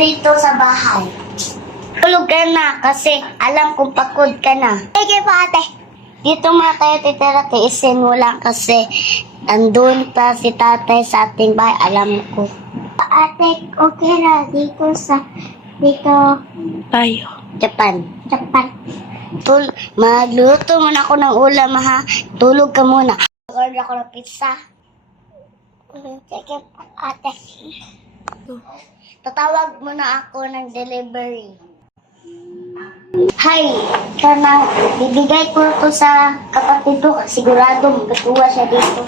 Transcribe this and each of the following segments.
dito sa bahay. Tulog ka na kasi alam kong pagod ka na. Sige po ate. Dito muna tayo titira, tiisin mo lang kasi andun pa si tatay sa ating bahay, alam ko. Ate, okay na dito Tayo. Japan. Magluto muna ako ng ulam ha. Tulog ka muna. Order ako ng pizza. Sige po ate. Tatawag muna ako ng delivery. Hi, kana bibigay ko to sa kapatid ko. Sigurado magkatuwa siya dito.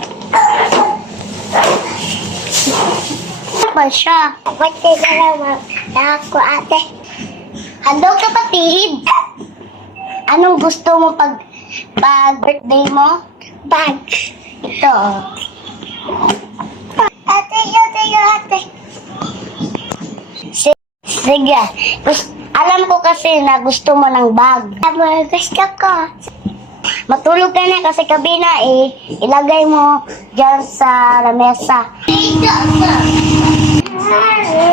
Ano ba siya? Pwede ka naman ako ate. Hello kapatid. Anong gusto mo pag birthday mo? Bag. Ito. Ate. Sige. Alam ko kasi na gusto mo ng bag. Gusto ko. Matulog ka na kasi gabi na ilagay mo dyan sa lamesa.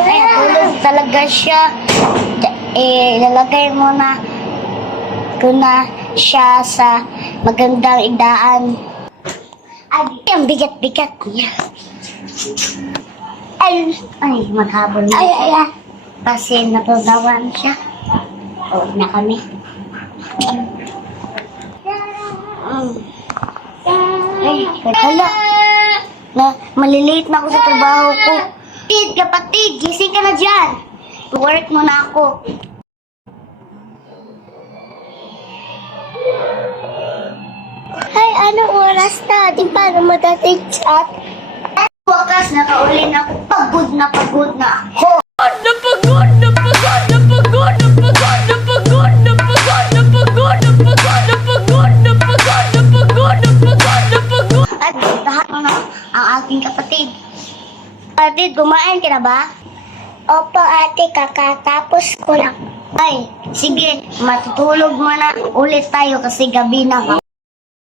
Ay, tulog talaga siya. Ilalagay mo na siya sa magandang idaan. Ay, ang bigat-bigat niya. Ay, maghabol na siya. Kasi natudawan siya. Uwi na kami. Ay, hala. Malilate na ako sa trabaho ko. Kapatid, gising ka na dyan. Work mo na ako. Ay, anong oras na? Di ba na magka-chat? Wakas, nakauli na ako. Pagod na ako. At lahat na ang aking kapatid. Kapatid, kumain ka na ba? Opo ate, kakatapos ko lang. Ay, sige, matutulog muna ulit tayo kasi gabi na.